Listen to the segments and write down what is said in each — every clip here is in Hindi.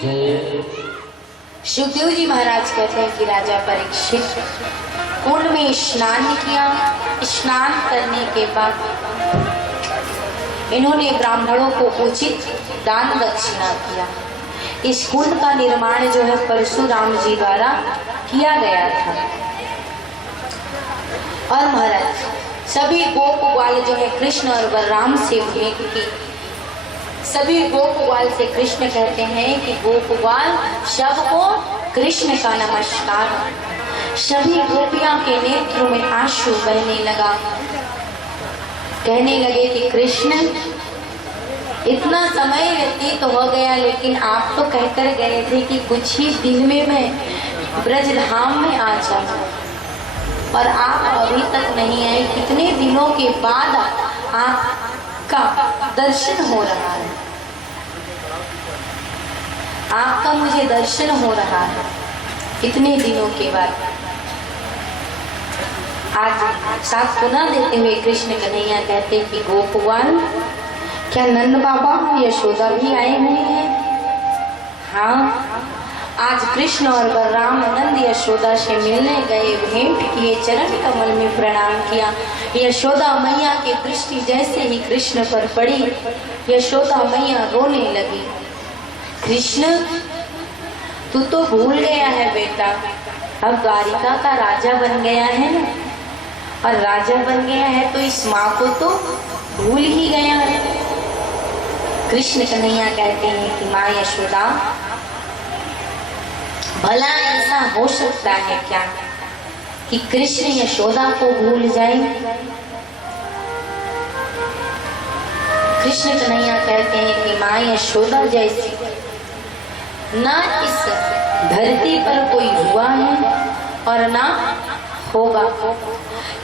सुखदेव जी महाराज कहते हैं कि राजा परीक्षित कुंड में स्नान किया। स्नान करने के बाद इन्होंने ब्राह्मणों को उचित दान दक्षिणा किया। इस कुंड का निर्माण जो है परशुराम जी द्वारा किया गया था। और महाराज सभी गोप ग्वाल जो है कृष्ण और बलराम से भेंट की। सभी गोप ग्वाल से कृष्ण कहते हैं कि गोप ग्वाल सबको कृष्ण का नमस्कार। सभी गोपियां के नेत्रों में आंसू बहने लगा। कहने लगे कि कृष्ण इतना समय व्यतीत हो गया, लेकिन आप तो कहकर गए थे कि कुछ ही दिन में मैं ब्रजधाम में आ जाऊं, और आप अभी तक नहीं आए। कितने दिनों के बाद आपका दर्शन हो रहा है, आपका मुझे दर्शन हो रहा है कितने दिनों के बाद। आज साथ सुना देते हुए कृष्ण कन्हैया कहते कि गोपवाल, क्या नंद बाबा यशोदा भी आए हुए हैं? हाँ, आज कृष्ण और बलराम नंद यशोदा से मिलने गए, भेंट किए, चरण कमल में प्रणाम किया। यशोदा मैया की दृष्टि जैसे ही कृष्ण पर पड़ी, यशोदा मैया रोने लगी। कृष्ण, तू तो भूल गया है बेटा, अब द्वारिका का राजा बन गया है ना, और राजा बन गया है तो इस माँ को तो भूल ही गया है। कृष्ण कन्हैया कहते हैं कि माँ यशोदा, भला ऐसा हो सकता है क्या कि कृष्ण यशोदा को भूल जाए? कृष्ण कन्हैया कहते हैं कि माँ यशोदा जैसी ना इस धरती पर कोई हुआ है और ना होगा,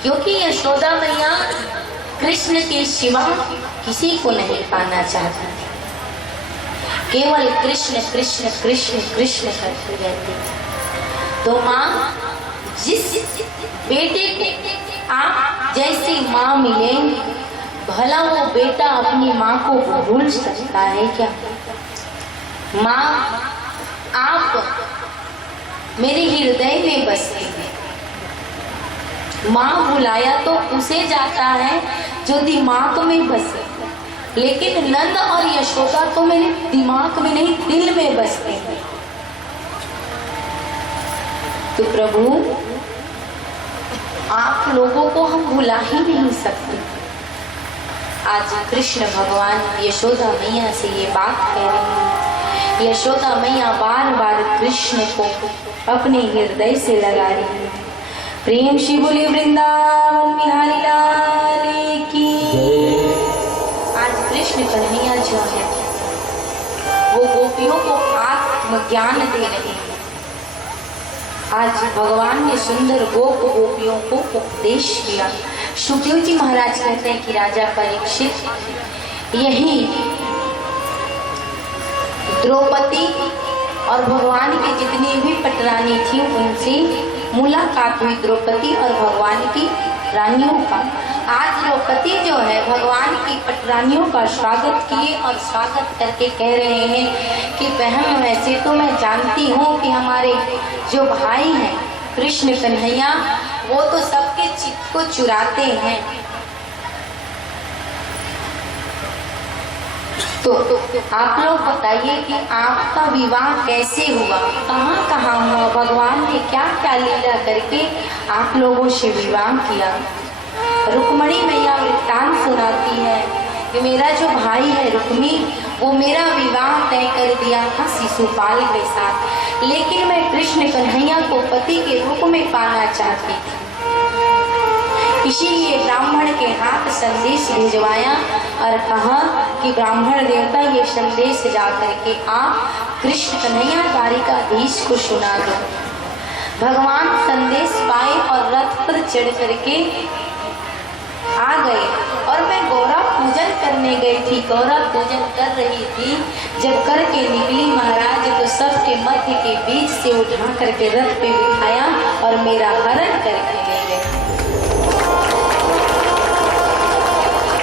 क्योंकि यशोदा मैया कृष्ण के सिवा किसी को नहीं पाना चाहती, केवल कृष्ण कृष्ण कृष्ण कृष्ण करती रहती। तो माँ, जिस बेटे को आप जैसी माँ मिले, भला वो बेटा अपनी माँ को भूल सकता है क्या? माँ, आप मेरे हृदय में बसते हैं। माँ बुलाया तो उसे जाता है जो दिमाग में बसे, लेकिन नंद और यशोदा तो मेरे दिमाग में नहीं, दिल में बसते हैं। तो प्रभु, आप लोगों को हम भुला ही नहीं सकते। आज कृष्ण भगवान यशोदा मैया से ये बात कह रहे हैं। यशोदा मैया बार बार कृष्ण को अपने हृदय से लगा रही है। प्रेम श्री बोले वृंदावन बिहारी लाल की। आज कृष्ण कन्हैया जो है वो गोपियों को आत्मज्ञान दे रहे हैं। आज भगवान ने सुंदर गोपियों को उपदेश किया। सुखदेव जी महाराज कहते हैं कि राजा परीक्षित, यही द्रौपदी और भगवान की जितनी भी पटरानी थी उनसे मुलाकात हुई, द्रौपदी और भगवान की रानियों का। आज द्रौपदी जो है भगवान की पटरानियों का स्वागत किए और स्वागत करके कह रहे हैं कि बहन, वैसे तो मैं जानती हूँ कि हमारे जो भाई हैं कृष्ण कन्हैया, वो तो सबके चित्त को चुराते हैं। तो आप लोग बताइए कि आपका विवाह कैसे हुआ, कहाँ कहाँ हुआ, भगवान ने क्या क्या लीला करके आप लोगों से विवाह किया? रुक्मणी मैया वृत्तांत सुनाती है कि मेरा जो भाई है रुक्मी, वो मेरा विवाह तय कर दिया था शिशुपाल के साथ, लेकिन मैं कृष्ण कन्हैया को पति के रूप में पाना चाहती थी। इसीलिए ब्राह्मण के हाथ संदेश भिजवाया और कहा कि ब्राह्मण देवता, ये संदेश जा करके आप कृष्ण कन्हैया द्वारिकाधीश को सुना दो। भगवान संदेश पाए और रथ पर चढ़ करके आ गए, और मैं गौरा पूजन करने गई थी, गौरा पूजन कर रही थी। जब करके निकली महाराज, तो सबके मध्य के बीच से उठा करके रथ पे बिठाया और मेरा हरण करके ले गए।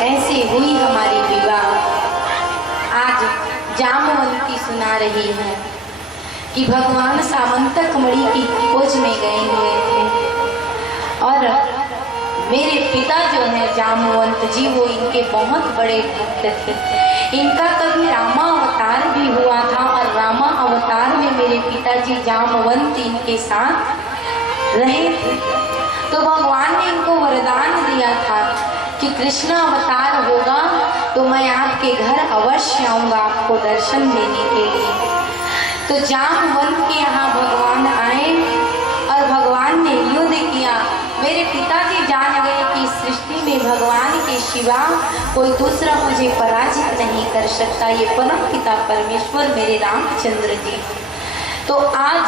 ऐसे हुई हमारी विवाह। आज जामवंती सुना रही है कि भगवान सामंतक मणि की खोज में गए हुए थे और मेरे पिता जो है जामवंत जी वो इनके बहुत बड़े भक्त थे। इनका कभी रामा अवतार भी हुआ था और रामा अवतार में मेरे पिताजी जामवंत इनके साथ रहे थे। तो भगवान ने इनको वरदान दिया था कि कृष्ण अवतार होगा तो मैं आपके घर अवश्य आऊंगा आपको दर्शन देने के लिए। तो जामवंत के यहाँ भगवान आए और भगवान ने युद्ध किया। मेरे पिताजी जान गए कि सृष्टि में भगवान के सिवा कोई दूसरा मुझे पराजित नहीं कर सकता, ये परम पिता परमेश्वर मेरे रामचंद्र जी। तो आज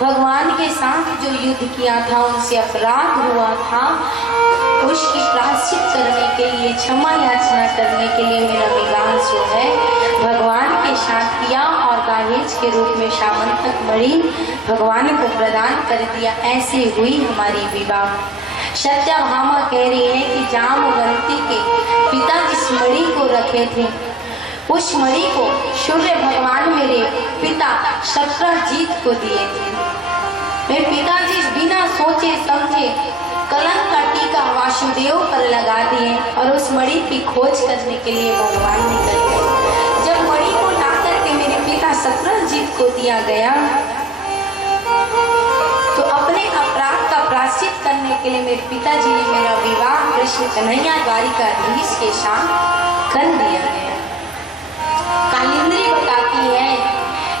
भगवान के साथ जो युद्ध किया था, उनसे अपराध हुआ था, उसकी प्रायश्चित करने के लिए, क्षमा याचना करने के लिए मेरा विवाह जो है भगवान के साथ किया और दहेज के रूप में सामंतक मणि भगवान को प्रदान कर दिया। ऐसे हुई हमारी विवाह। सत्यभामा कह रही है कि जामवंती के पिता जिस मणि को रखे थे उस मणि को सूर्य भगवान मेरे पिता शत्रजीत को दिए थे। मेरे पिताजी बिना सोचे समझे कलंक का टीका वासुदेव पर लगा दिए और उस मणि की खोज करने के लिए भगवान निकल गए। जब मणि को ला करके मेरे पिता शत्रजीत को दिया गया तो अपने अपराध का प्रायश्चित करने के लिए मेरे पिताजी ने मेरा विवाह कृष्ण कन्हैया द्वारिकाधीश के साथ कर दिया गया। कालिंदी बताती है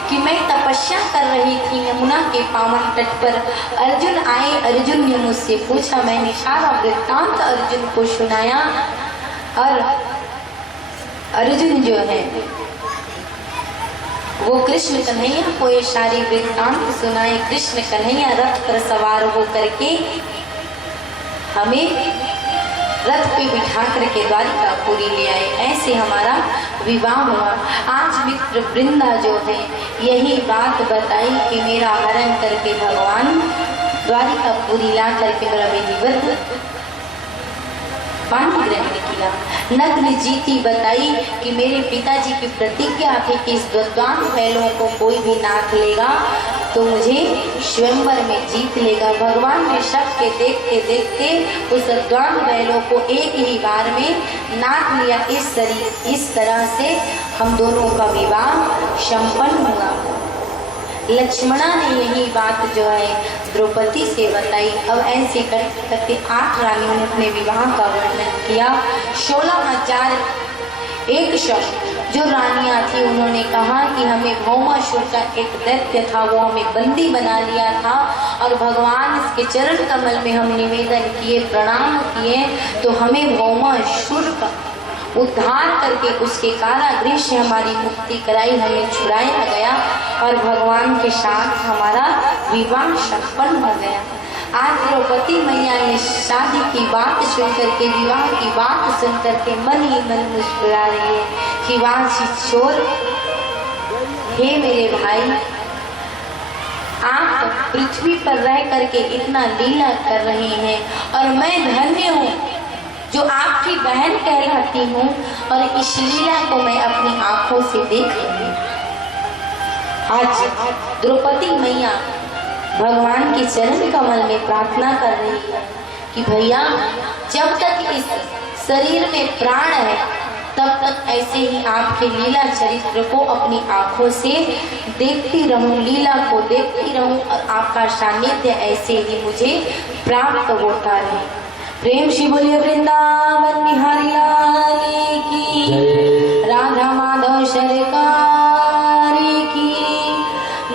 कि मैं तपस्या कर रही थी यमुना के पावन तट पर। अर्जुन आए, अर्जुन ने मुझसे पूछा, मैंने सारा वृत्तांत अर्जुन को सुनाया और अर्जुन जो है वो कृष्ण कन्हैया को ये सारी वृत्तांत सुनाए। कृष्ण कन्हैया रथ पर सवार हो करके हमें रथ पे बिठा करके द्वारिकापुरी ले आए। ऐसे हमारा विवाह हुआ। आज मित्र वृंदा जो है यही बात बताई कि मेरा हरण करके भगवान द्वारिकापुरी ला करके मेरा विधिवत पानी ग्रहण किया। नग्न जीती बताई कि मेरे पिताजी की प्रतिज्ञा थी कि इस द्वंद्वांत बैलों को कोई भी नाथ लेगा तो मुझे स्वयंवर में जीत लेगा। भगवान ने सबके देखते देखते उस द्वंद्वांत बैलों को एक ही बार में नाथ लिया। इस तरह से हम दोनों का विवाह संपन्न हुआ। लक्ष्मणा ने यही बात जो है द्रौपदी से बताई। अब ऐसे करते करते 8 रानियों ने अपने विवाह का वर्णन किया। 16,100 जो रानियां थी उन्होंने कहा कि हमें भौमासुर का एक दैत्य था, वो हमें बंदी बना लिया था और भगवान इसके चरण कमल में हम निवेदन किए, प्रणाम किए तो हमें भौमासुर का उद्धार करके उसके कारागृह से हमारी मुक्ति कराई, हमें छुड़ाया गया और भगवान के साथ हमारा विवाह संपन्न हो गया। आज द्रौपदी मैया ने शादी की बात सुन करके, विवाह की बात सुन करके मन ही मन मुस्कुरा रही है कि वाह छोर, हे मेरे भाई, आप पृथ्वी पर रह करके इतना लीला कर रहे हैं और मैं धन्य हूँ जो आपकी बहन कहलाती हूँ और इस लीला को मैं अपनी आंखों से देख रही हूँ। आज द्रौपदी मैया भगवान के चरण कमल में प्रार्थना कर रही है कि भैया जब तक इस शरीर में प्राण है तब तक ऐसे ही आपके लीला चरित्र को अपनी आंखों से देखती रहूं, लीला को देखती रहूं और आपका सानिध्य ऐसे ही मुझे प्राप्त होता रहे। प्रेम से बोलिए वृंदावन बिहारी लाल की, राधा माधव सरकार की।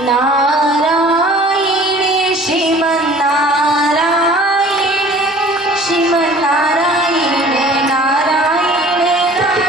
नारायण श्रीमन नारायण, श्रीमन नारायण नारायण नारायण।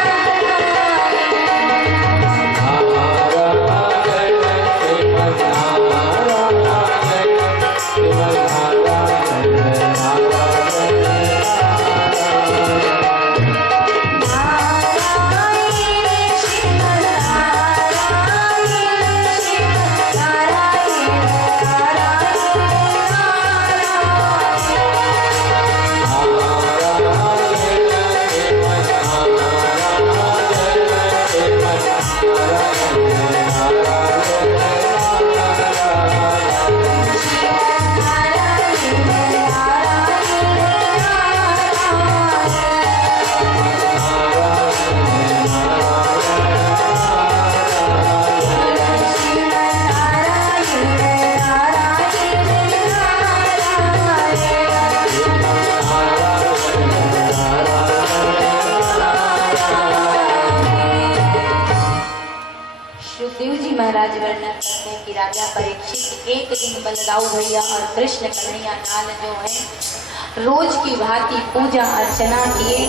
वर्णन करते हैं कि राजा परीक्षित एक दिन बलदाऊ भैया और कृष्ण कन्हैया लाल जो है रोज की भांति पूजा अर्चना किए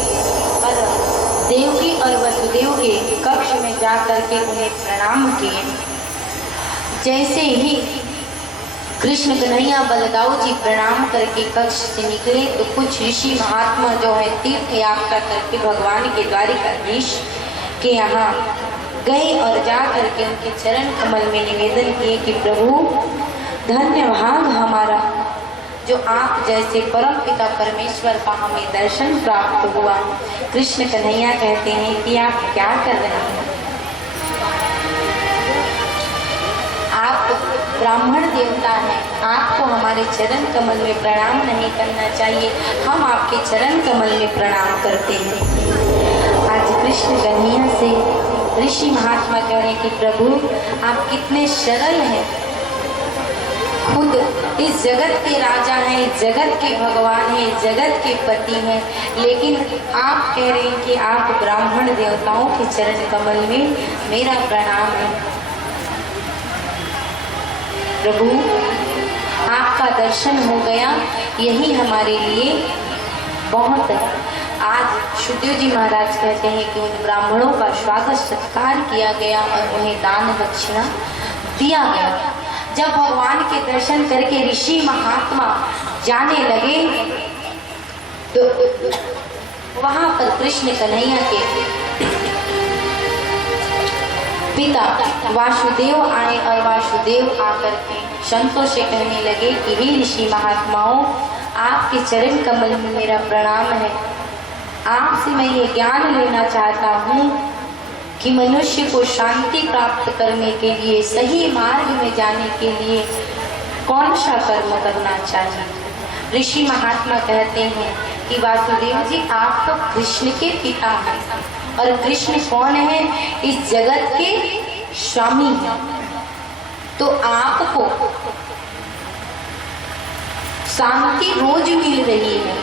और देवकी और वसुदेव के कक्ष में जाकर के उन्हें प्रणाम किए। जैसे ही कृष्ण कन्हैया बलदाऊ जी प्रणाम करके कक्ष से निकले तो कुछ ऋषि महात्मा जो है तीर्थ यात्रा करके भगवान के द्वारिकाधीश के यहाँ गए और जा करके उनके चरण कमल में निवेदन किए कि प्रभु धन्य भाग हमारा जो आप जैसे परम पिता परमेश्वर का हमें दर्शन प्राप्त हुआ। कृष्ण कन्हैया कहते हैं कि आप क्या कर रहे हैं, आप ब्राह्मण देवता हैं, आपको हमारे चरण कमल में प्रणाम नहीं करना चाहिए, हम आपके चरण कमल में प्रणाम करते हैं। आज कृष्ण कन्हैया से ऋषि महात्मा कह रहे हैं कि प्रभु आप कितने सरल हैं, खुद इस जगत के राजा हैं, इस जगत के भगवान हैं, इस जगत के पति हैं, लेकिन आप कह रहे हैं कि आप ब्राह्मण देवताओं के चरण कमल में मेरा प्रणाम है। प्रभु आपका दर्शन हो गया, यही हमारे लिए बहुत है। आज शुद्धदेव जी महाराज कहते हैं कि उन ब्राह्मणों का स्वागत सत्कार किया गया और उन्हें दान दक्षिणा दिया गया। जब भगवान के दर्शन करके ऋषि महात्मा जाने लगे तो वहां पर कृष्ण कन्हैया के पिता वासुदेव आए और वासुदेव आकर के संतों से कहने लगे कि हे ऋषि महात्माओं, आपके चरण कमल में मेरा प्रणाम है। आपसे मैं ये ज्ञान लेना चाहता हूँ कि मनुष्य को शांति प्राप्त करने के लिए, सही मार्ग में जाने के लिए कौन सा कर्म करना चाहिए। ऋषि महात्मा कहते हैं कि वासुदेव जी आप तो कृष्ण के पिता हैं और कृष्ण कौन है, इस जगत के स्वामी हैं, तो आपको शांति रोज मिल रही है,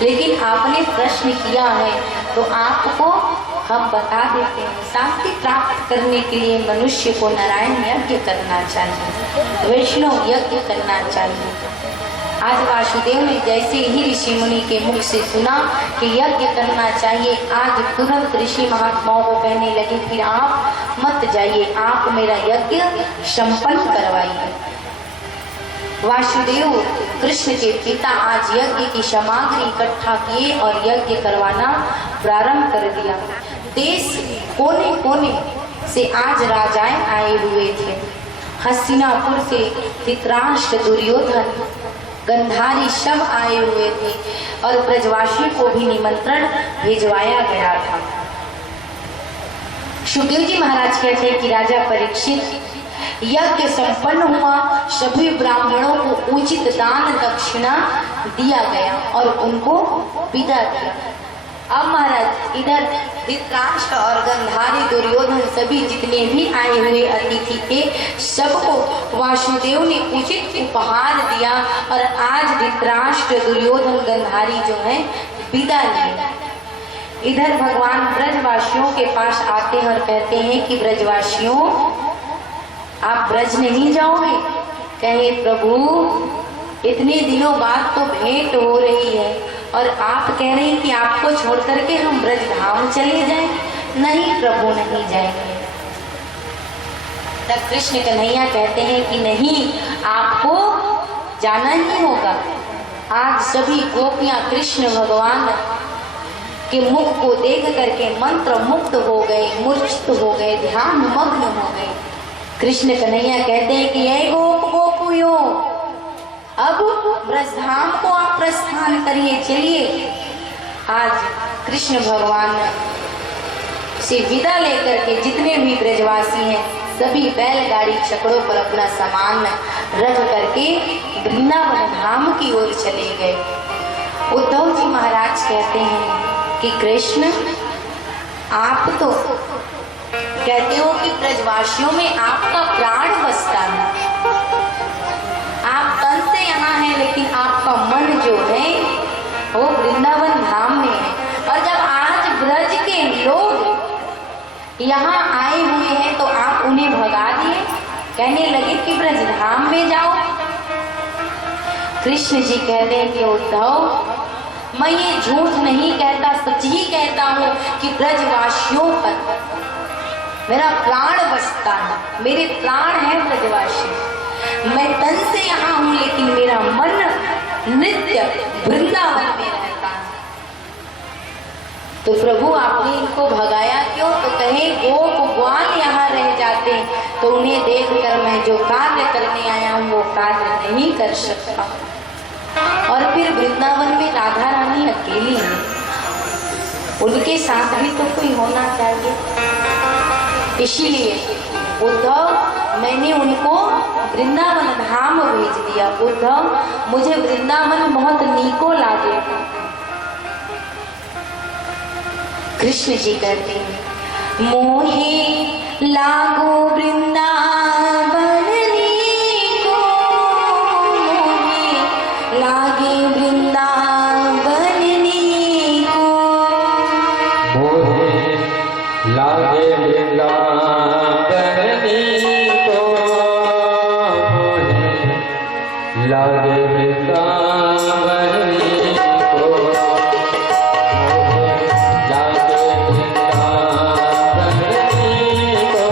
लेकिन आपने प्रश्न किया है तो आपको हम बता देते हैं। शांति प्राप्त करने के लिए मनुष्य को नारायण यज्ञ करना चाहिए, वैष्णव यज्ञ करना चाहिए। आज वासुदेव ने जैसे ही ऋषि मुनि के मुख से सुना कि यज्ञ करना चाहिए, आज तुरंत ऋषि महात्माओं को कहने लगे फिर आप मत जाइए, आप मेरा यज्ञ संपन्न करवाइए। वासुदेव कृष्ण के पिता आज यज्ञ की सामग्री इकट्ठा किए और यज्ञ करवाना प्रारंभ कर दिया। देश कोने कोने से आज राजाएं आए हुए थे। हस्तिनापुर से धृतराष्ट्र, दुर्योधन, गंधारी सब आए हुए थे और ब्रजवासियों को भी निमंत्रण भिजवाया गया था। शुद्धदेव जी महाराज कहते हैं कि राजा परीक्षित यज्ञ संपन्न हुआ, सभी ब्राह्मणों को उचित दान दक्षिणा दिया गया और उनको विदा किया। अब महाराज इधर धृतराष्ट्र और गंधारी, दुर्योधन सभी जितने भी आए हुए अतिथि थे सबको वासुदेव ने उचित उपहार दिया और आज धृतराष्ट्र, दुर्योधन, गंधारी जो है विदा लिए। इधर भगवान ब्रजवासियों के पास आते हैं और कहते हैं कि ब्रजवासियों आप ब्रज नहीं जाओगे? कहे प्रभु इतने दिनों बाद तो भेंट हो रही है और आप कह रहे हैं कि आपको छोड़ करके हम ब्रज धाम चले जाएं। नहीं प्रभु नहीं जाएंगे। तब कृष्ण कन्हैया कहते हैं कि नहीं, आपको जाना ही होगा। आज सभी गोपियां कृष्ण भगवान के मुख को देख करके मंत्र मुग्ध हो गए, मूर्छित हो गए, ध्यान मग्न हो गए। कृष्ण कन्हैया कहते हैं कि हे गोप गोपियो, अब ब्रजधाम को आप प्रस्थान करिए, चलिए। आज कृष्ण भगवान से विदा लेकर के जितने भी ब्रजवासी हैं सभी बैलगाड़ी छकड़ों पर अपना सामान रख करके वृंदावन धाम की ओर चले गए। उद्धव जी महाराज कहते हैं कि कृष्ण आप तो कहते हो कि ब्रजवासियों में आपका प्राण बसता है, आप तन से यहाँ हैं लेकिन आपका मन जो है वो वृंदावन धाम में है। और जब आज ब्रज के लोग यहाँ आए हुए हैं तो आप उन्हें भगा दिए, कहने लगे कि ब्रजधाम में जाओ। कृष्ण जी कहते हैं कि उद्धव, मैं ये झूठ नहीं कहता, सच ही कहता हूँ कि ब्रजवासियों पर मेरा प्राण बसता है, मेरे प्राण है ब्रजवासी। मैं तन से यहाँ हूँ लेकिन मेरा मन नित्य वृंदावन में रहता है। तो प्रभु आपने इनको भगाया क्यों? तो कहे गोप ग्वाल यहाँ रह जाते तो उन्हें देखकर मैं जो कार्य करने आया हूँ वो कार्य नहीं कर सकता। और फिर वृंदावन में राधा रानी अकेली है, उनके साथ भी तो कोई होना चाहिए। इसीलिए उद्धव मैंने उनको वृंदावन धाम भेज दिया। उद्धव मुझे वृंदावन बहुत नीको लागे। कृष्ण जी कहते हैं मोहे लागो वृंदावन नीको, मोहे लागे वृंदावन नीको, मोहे लागे वृंदावन नीको, मोहे लागे वृंदावन नीको, मोहे लागे वृंदावन नीको,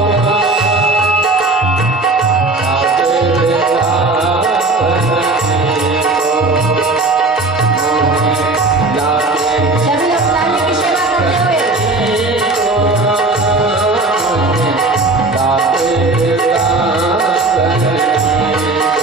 लागे वृंदावन नीको, मोहे लागे सभी अपनाने की सेवा करते हुए लागे वृंदावन नीको।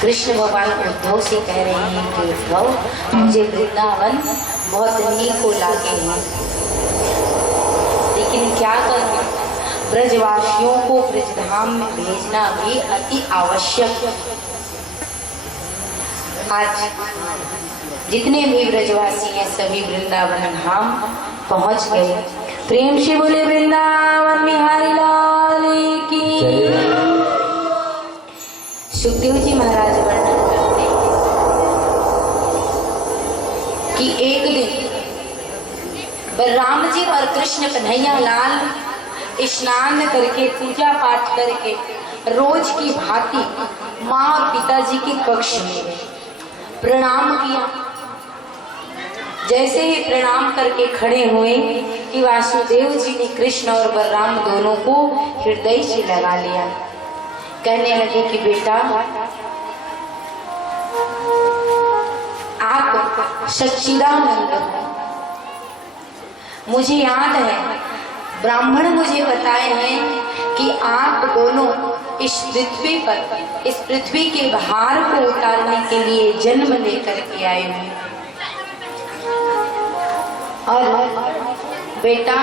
कृष्ण भगवान उद्धव से कह रहे हैं कि उद्धव मुझे वृंदावन बहुत नीक को लागे हैं, लेकिन क्या करूं, ब्रजवासियों को ब्रजधाम में भेजना भी अति आवश्यक है। आज जितने भी ब्रजवासी हैं सभी वृंदावन धाम पहुंच गए। प्रेम से बोले वृंदावन बिहारी लाल की। सुखदेव जी महाराज वर्णन करते हैं कि एक दिन बलराम जी और कृष्ण कन्हैया लाल स्नान करके पूजा पाठ करके रोज की भांति माँ और पिताजी के कक्ष में प्रणाम किया। जैसे ही प्रणाम करके खड़े हुए कि वासुदेव जी ने कृष्ण और बलराम दोनों को हृदय से लगा लिया। कहने लगे कि बेटा आप सच्चिदानंद हो। मुझे याद है ब्राह्मण मुझे बताए हैं कि आप दोनों इस पृथ्वी के भार को उतारने के लिए जन्म लेकर के आए हुए। और बेटा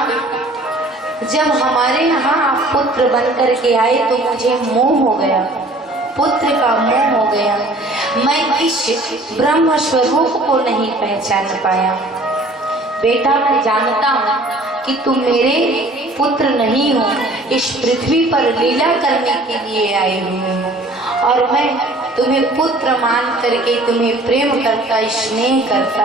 जब हमारे यहाँ आप पुत्र बन कर के आए तो मुझे मोह हो गया, पुत्र का मोह हो गया। मैं इस ब्रह्म स्वरूप को नहीं पहचान पाया। बेटा मैं जानता हूँ कि तुम मेरे पुत्र नहीं हो, इस पृथ्वी पर लीला करने के लिए आए हुए हो और मैं तुम्हें पुत्र मान करके तुम्हें प्रेम करता, स्नेह करता।